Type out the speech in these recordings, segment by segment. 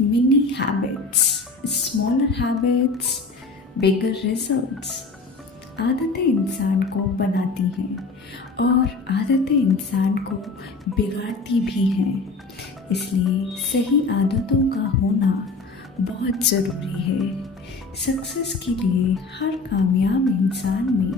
mini habits, smaller habits, bigger results। आदतें इंसान को बनाती हैं और आदतें इंसान को बिगाड़ती भी हैं। इसलिए सही आदतों का होना बहुत ज़रूरी है। सक्सेस के लिए हर कामयाब इंसान में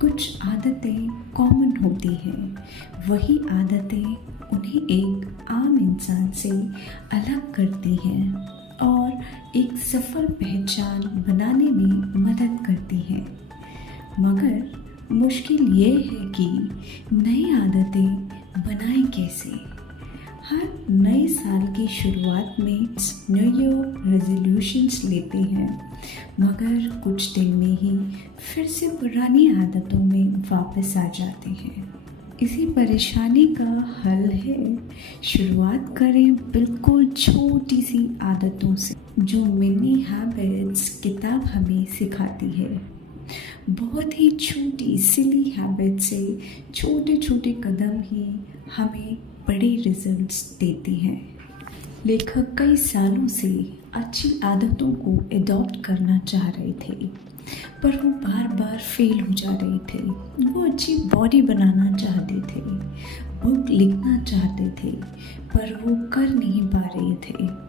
कुछ आदतें कॉमन होती हैं। वही आदतें उन्हें एक आम इंसान से अलग करती हैं और एक सफल पहचान बनाने में मदद करती हैं। मगर मुश्किल ये है कि नई आदतें बनाएं कैसे। हर नए साल की शुरुआत में न्यू ईयर रेजोल्यूशंस लेते हैं, मगर कुछ दिन में ही फिर से पुरानी आदतों में वापस आ जाते हैं। इसी परेशानी का हल है, शुरुआत करें बिल्कुल छोटी सी आदतों से, जो मिनी हैबिट्स किताब हमें सिखाती है। बहुत ही छोटी सिली हैबिट से छोटे छोटे कदम ही हमें बड़े रिजल्ट्स देते हैं। लेखक कई सालों से अच्छी आदतों को एडॉप्ट करना चाह रहे थे, पर वो बार बार फेल हो जा रहे थे। वो अच्छी बॉडी बनाना चाहते थे, बुक लिखना चाहते थे, पर वो कर नहीं पा रहे थे।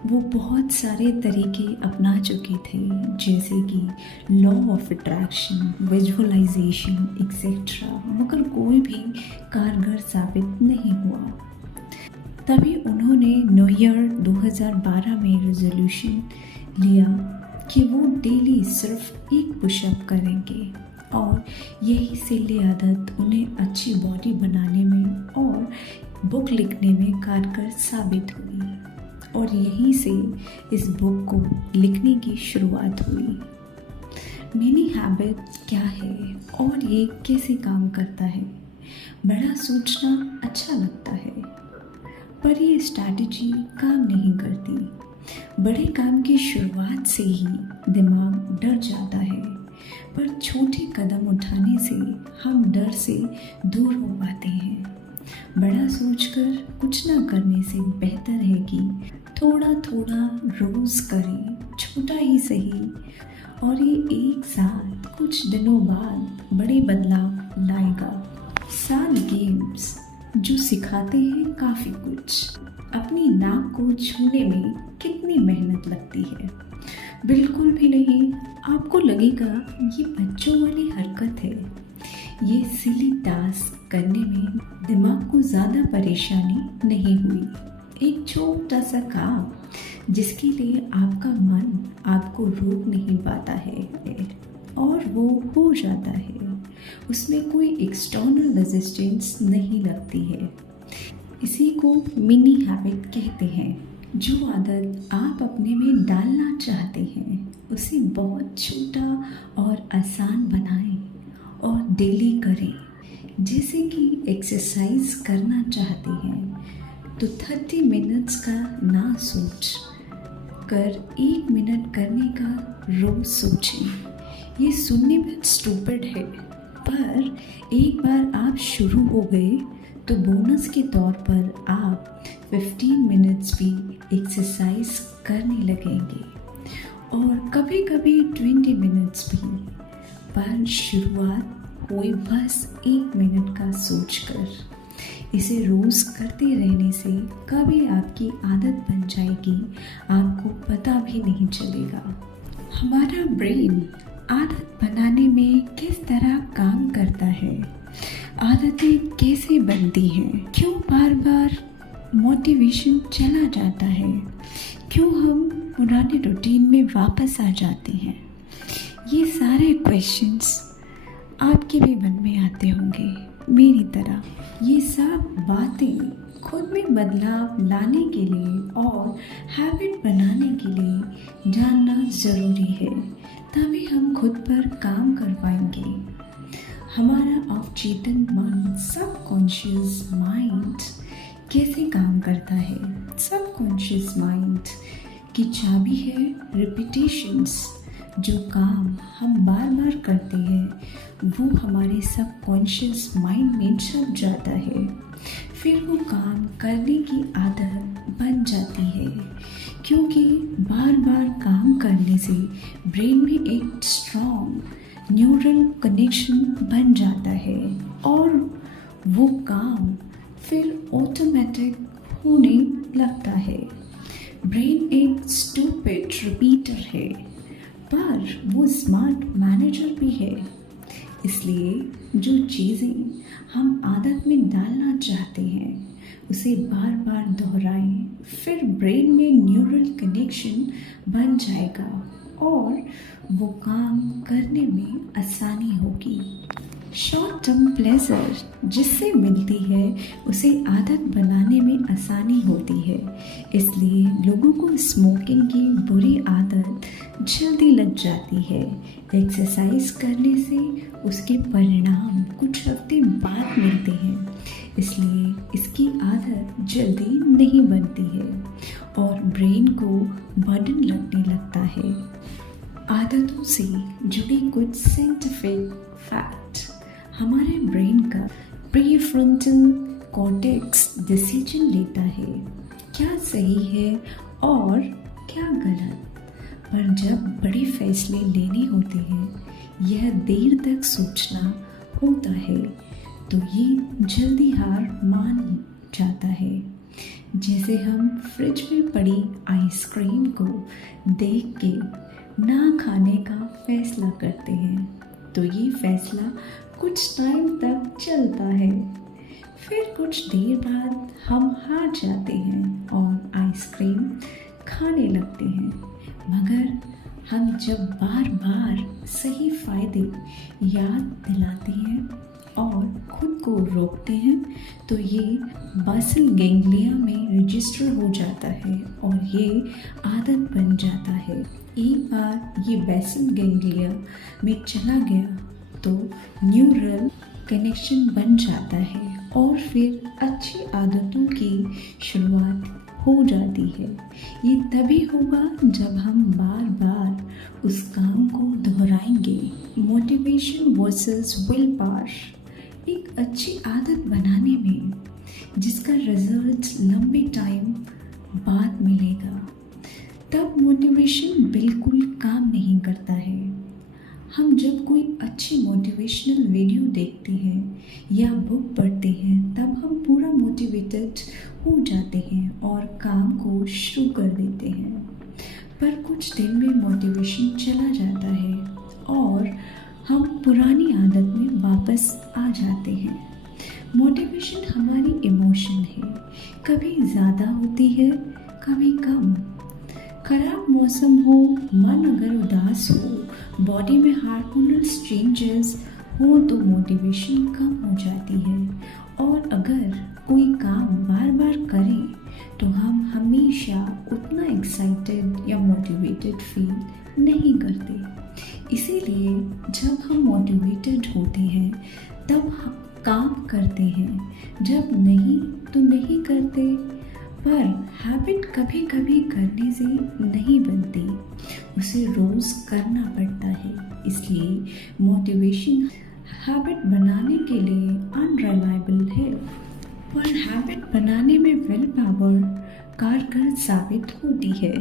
वो बहुत सारे तरीके अपना चुके थे, जैसे कि law of attraction, visualisation etcetera, मगर कोई भी कारगर साबित नहीं हुआ। तभी उन्होंने न्यू ईयर 2012 में रेजोल्यूशन लिया कि वो डेली सिर्फ एक पुशअप करेंगे, और यही सिली आदत उन्हें अच्छी बॉडी बनाने में और बुक लिखने में कारगर साबित हुई। और यहीं से इस बुक को लिखने की शुरुआत हुई। मिनी हैबिट क्या है और ये कैसे काम करता है? बड़ा सोचना अच्छा लगता है, पर ये स्ट्रैटेजी काम नहीं करती। बड़े काम की शुरुआत से ही दिमाग डर जाता है, पर छोटे कदम उठाने से हम डर से दूर हो पाते हैं। बड़ा सोचकर कुछ ना करने से बेहतर है कि थोड़ा थोड़ा रोज करें, छोटा ही सही, और ये एक साथ कुछ दिनों बाद बड़े बदलाव लाएगा। 7 गेम्स जो सिखाते हैं काफ़ी कुछ। अपनी नाक को छूने में कितनी मेहनत लगती है? बिल्कुल भी नहीं। आपको लगेगा ये बच्चों वाली हरकत है। ये सिली टास्क करने में दिमाग को ज़्यादा परेशानी नहीं हुई। एक छोटा सा काम जिसके लिए आपका मन आपको रोक नहीं पाता है और वो हो जाता है। उसमें कोई एक्सटर्नल रेजिस्टेंस नहीं लगती है। इसी को मिनी हैबिट कहते हैं। जो आदत आप अपने में डालना चाहते हैं उसे बहुत छोटा और आसान बनाएं और डेली करें। जैसे कि एक्सरसाइज करना चाहते हैं तो 30 मिनट्स का ना सोच कर 1 मिनट करने का रोज सोचें। ये सुनने में स्टूपिड है, पर एक बार आप शुरू हो गए तो बोनस के तौर पर आप 15 मिनट्स भी एक्सरसाइज करने लगेंगे, और कभी कभी 20 मिनट्स भी। पर शुरुआत हुई बस 1 मिनट का सोचकर। इसे रोज करते रहने से कभी आपकी आदत बन जाएगी, आपको पता भी नहीं चलेगा। हमारा ब्रेन आदत बनाने में किस तरह काम करता है, आदतें कैसे बनती हैं, क्यों बार बार मोटिवेशन चला जाता है, क्यों हम पुराने रूटीन में वापस आ जाते हैं, ये सारे क्वेश्चंस आपके भी मन में आते होंगे मेरी तरह। ये सब बातें खुद में बदलाव लाने के लिए और हैबिट बनाने के लिए जानना ज़रूरी है, तभी हम खुद पर काम कर पाएंगे। हमारा अवचेतन मन, सबकॉन्शियस माइंड कैसे काम करता है? सबकॉन्शियस माइंड की चाबी है रिपीटेशंस। जो काम हम बार बार करते हैं वो हमारे सबकॉन्शियस माइंड में छप जाता है, फिर वो काम करने की आदत बन जाती है, क्योंकि बार बार काम करने से ब्रेन में एक स्ट्रॉन्ग न्यूरल कनेक्शन बन जाता है और वो काम फिर ऑटोमेटिक होने लगता है। ब्रेन एक स्टूपिड रिपीटर है, पर वो स्मार्ट मैनेजर भी है। इसलिए जो चीज़ें हम आदत में डालना चाहते हैं उसे बार बार दोहराएं, फिर ब्रेन में न्यूरल कनेक्शन बन जाएगा और वो काम करने में आसानी होगी। शॉर्ट टर्म प्लेजर जिससे मिलती है उसे आदत बनाने में आसानी होती है। इसलिए लोगों को स्मोकिंग की बुरी आदत जल्दी लग जाती है। एक्सरसाइज करने से उसके परिणाम कुछ हफ्ते बाद मिलते हैं, इसलिए इसकी आदत जल्दी नहीं बनती है और ब्रेन को बर्डन लगने लगता है। आदतों से जुड़ी कुछ साइंटिफिक फैक्ट। हमारे ब्रेन का प्रीफ्रंटल कॉर्टेक्स डिसीजन लेता है क्या सही है और क्या गलत। पर जब बड़े फैसले लेने होते हैं, यह देर तक सोचना होता है, तो ये जल्दी हार मान जाता है। जैसे हम फ्रिज में पड़ी आइसक्रीम को देख के ना खाने का फैसला करते हैं, तो ये फैसला कुछ टाइम तक चलता है। फिर कुछ देर बाद हम हार जाते हैं और आइसक्रीम खाने लगते हैं। मगर हम जब बार बार सही फायदे याद दिलाते हैं और खुद को रोकते हैं, तो ये बासल गैंग्लिया में रजिस्टर हो जाता है और ये आदत बन जाता है। एक बार ये बासल गैंग्लिया में चला गया तो न्यूरल कनेक्शन बन जाता है और फिर अच्छी आदतों की शुरुआत हो जाती है। ये तभी होगा जब हम बार बार उस काम को दोहराएंगे। Motivation versus will power. एक अच्छी आदत बनाने में जिसका रिजल्ट लंबे टाइम बाद मिलेगा, तब मोटिवेशन बिल्कुल काम नहीं करता है। हम जब कोई अच्छी मोटिवेशनल वीडियो देखते हैं या बुक पढ़ते हैं, तब हम पूरा मोटिवेटेड हो जाते हैं और काम को शुरू कर देते हैं। पर कुछ दिन में मोटिवेशन चला जाता है और हम पुरानी आदत में वापस आ जाते हैं। मोटिवेशन हमारी इमोशन है, कभी ज़्यादा होती है, कभी कम। खराब मौसम हो, मन अगर उदास हो, बॉडी में हार्मोनल चेंजेस हो, तो मोटिवेशन कम हो जाती है। और अगर कोई काम बार बार करें तो हम हमेशा उतना एक्साइटेड या मोटिवेटेड फील नहीं करते। इसीलिए जब हम मोटिवेटेड होते हैं तब हम काम करते हैं, जब नहीं तो नहीं करते। पर हैबिट कभी कभी करने से नहीं बनती, उसे रोज़ करना पड़ता है। इसलिए मोटिवेशन हैबिट बनाने के लिए अनरिलायबल है। पर हैबिट बनाने में विल पावर कारगर साबित होती है।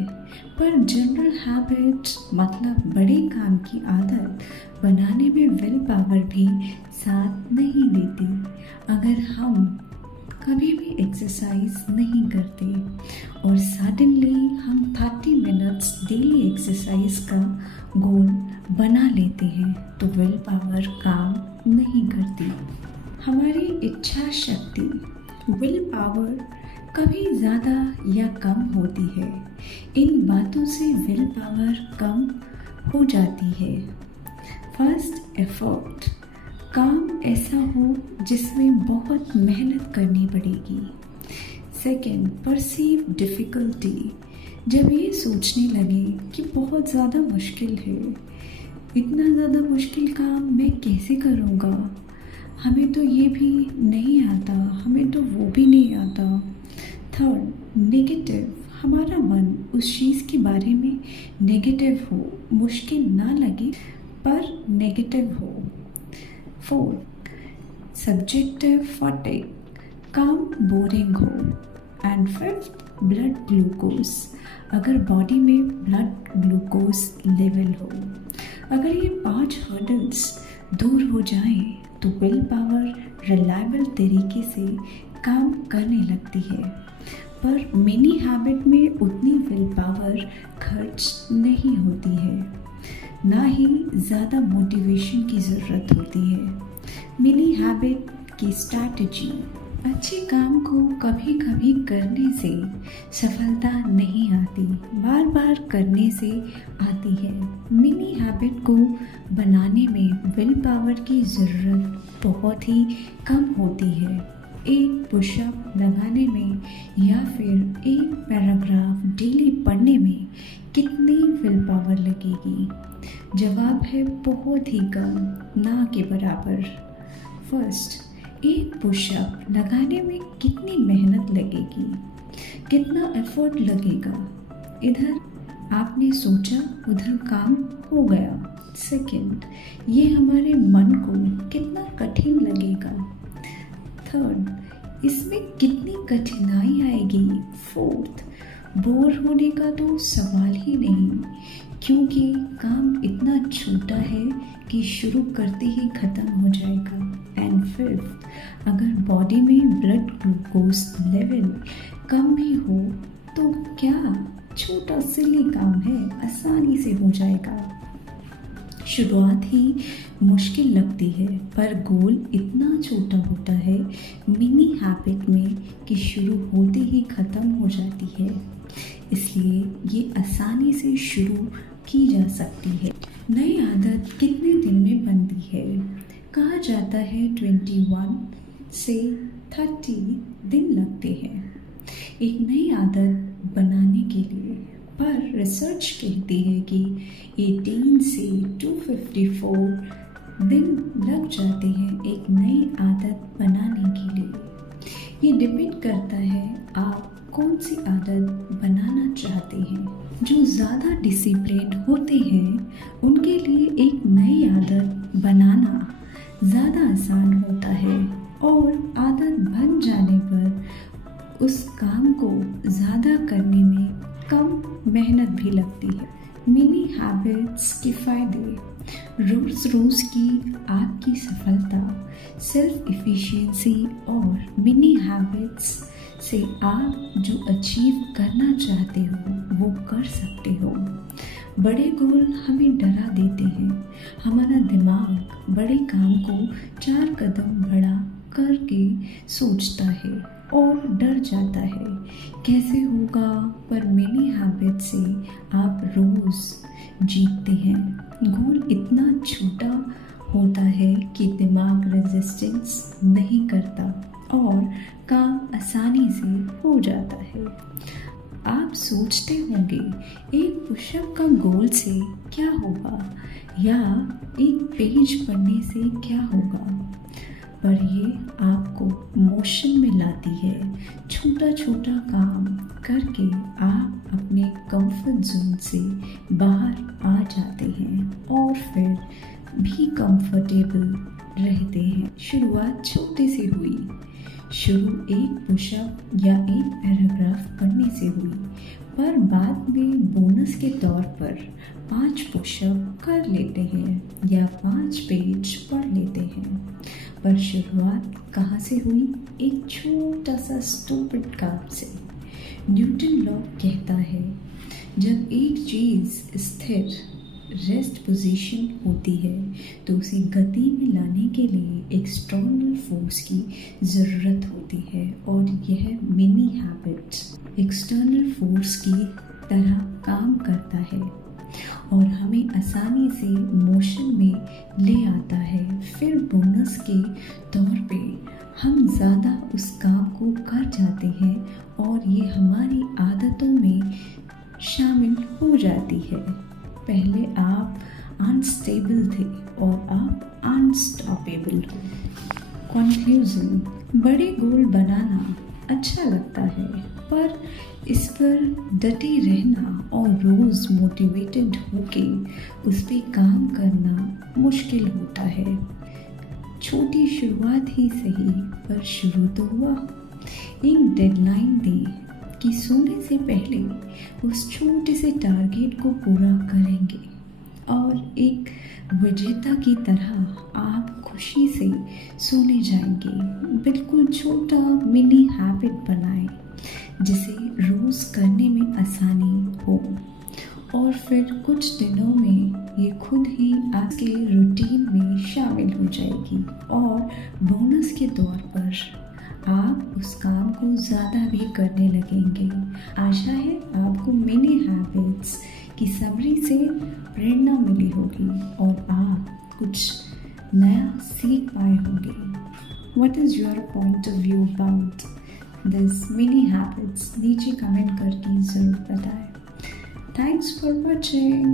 पर जनरल हैबिट मतलब बड़े काम की आदत बनाने में विल पावर भी साथ नहीं देती। अगर हम कभी भी एक्सरसाइज नहीं करते और सडनली हम 30 मिनट्स डेली एक्सरसाइज का गोल बना लेते हैं, तो विल पावर काम नहीं करती। हमारी इच्छा शक्ति विल पावर कभी ज़्यादा या कम होती है। इन बातों से विल पावर कम हो जाती है। First, effort. काम ऐसा हो जिसमें बहुत मेहनत करनी पड़ेगी। Second, perceive difficulty. जब ये सोचने लगे कि बहुत ज़्यादा मुश्किल है, इतना ज़्यादा मुश्किल काम मैं कैसे करूँगा, हमें तो ये भी नहीं आता, हमें तो वो भी नहीं आता। Third, negative. हमारा मन उस चीज़ के बारे में नेगेटिव हो, मुश्किल ना लगे पर नेगेटिव हो। Fourth, subjective fatigue. काम बोरिंग हो, एंड फिफ्थ, ब्लड ग्लूकोज। अगर बॉडी में ब्लड ग्लूकोज लेवल हो, अगर ये 5 हर्डल्स दूर हो जाएं तो विल पावर रिलायबल तरीके से काम करने लगती है। पर मिनी हैबिट में उतनी विल पावर खर्च नहीं होती है, ना ही ज़्यादा मोटिवेशन की ज़रूरत होती है। मिनी हैबिट की स्ट्रैटेजी, अच्छे काम को कभी कभी करने से सफलता नहीं आती, बार बार करने से आती है। मिनी हैबिट को बनाने में विल पावर की ज़रूरत बहुत ही कम होती है। एक पुशअप लगाने में या फिर एक पैराग्राफ डेली पढ़ने में कितनी विल पावर लगेगी? जवाब है बहुत ही कम, ना के बराबर। फर्स्ट, एक पुशअप लगाने में कितनी मेहनत लगेगी, कितना एफर्ट लगेगा? इधर आपने सोचा, उधर काम हो गया। सेकंड, ये हमारे मन को कितना कठिन लगेगा? थर्ड, इसमें कितनी कठिनाई आएगी? फोर्थ, बोर होने का तो सवाल ही नहीं, क्योंकि काम इतना छोटा है कि शुरू करते ही ख़त्म हो जाएगा। एंड फिफ्थ, अगर बॉडी में ब्लड ग्लूकोज लेवल कम भी हो तो क्या, छोटा सिली काम है, आसानी से हो जाएगा। शुरुआत ही मुश्किल लगती है, पर गोल इतना छोटा होता है मिनी हैबिट में कि शुरू होते ही ख़त्म हो जाती है। इसलिए ये आसानी से शुरू की जा सकती है। नई आदत कितने दिन में बनती है? कहा जाता है 21 से 30 दिन लगते हैं एक नई आदत बनाने के लिए, पर रिसर्च कहती है कि 18 से 254 दिन लग जाते हैं एक नई आदत बनाने के लिए। ये डिपेंड करता है आप कौन सी आदत बनाना चाहते हैं। जो ज़्यादा डिसिप्लिन होते हैं उनके लिए एक नई आदत बनाना ज़्यादा आसान होता है, और आदत बन जाने पर उस काम को ज़्यादा करने में कम मेहनत भी लगती है। मिनी हैबिट्स के फ़ायदे, रोज़ रोज़ की आपकी सफलता, सेल्फ एफिशिएंसी और मिनी हैबिट्स से आप जो अचीव करना चाहते हो वो कर सकते हो। बड़े गोल हमें डरा देते हैं। हमारा दिमाग बड़े काम को 4 कदम बड़ा करके सोचता है और डर जाता है कैसे होगा, पर मिनी हैबिट से आप रोज़ जीतते हैं। गोल इतना छोटा होता है कि दिमाग रेजिस्टेंस नहीं करता और काम आसानी से हो जाता है। आप सोचते होंगे एक पुशअप का गोल से क्या होगा, या एक पेज पढ़ने से क्या होगा, पर ये आपको मोशन में लाती है। छोटा छोटा काम करके आप अपने कंफर्ट जोन से बाहर आ जाते हैं और फिर भी कंफर्टेबल रहते हैं। शुरुआत छोटे से हुई, शुरू एक पुशअप या एक पैराग्राफ पढ़ने से हुई, पर बाद में बोनस के तौर पर 5 पुशअप कर लेते हैं या 5 पेज पढ़ लेते हैं। पर शुरुआत कहाँ से हुई? एक छोटा सा स्टूपिड काम से। न्यूटन लॉ कहता है जब एक चीज़ स्थिर रेस्ट पोजीशन होती है तो उसे गति में लाने के लिए एक्सटर्नल फोर्स की ज़रूरत होती है, और यह मिनी हैबिट एक्सटर्नल फोर्स की तरह काम करता है और हमें आसानी से मोशन में ले आता है। फिर बोनस के तौर पे हम ज़्यादा उस काम को कर जाते हैं और ये हमारी आदतों में शामिल हो जाती है। पहले आप अनस्टेबल थे और आप अनस्टॉपेबल हो। कंक्लूजन, बड़े गोल बनाना अच्छा लगता है, पर इस पर डटे रहना और रोज़ मोटिवेटेड होके उस पर काम करना मुश्किल होता है। छोटी शुरुआत ही सही, पर शुरू तो हुआ। एक डेडलाइन दें कि सोने से पहले उस छोटे से टारगेट को पूरा करेंगे और एक विजेता की तरह आप खुशी से सोने जाएंगे। बिल्कुल छोटा मिनी हैबिट बनाएं जिसे रोज़ करने में आसानी हो और फिर कुछ दिनों में ये खुद ही आपके रूटीन में शामिल हो जाएगी और बोनस के तौर पर आप उस काम को ज़्यादा भी करने लगेंगे। आशा है आपको मिनी हैबिट्स की समरी से प्रेरणा मिली होगी और आप कुछ नया सीख पाए होंगे। What is your point of view about this mini habits? नीचे कमेंट करके ज़रूर बताएं। Thanks for watching.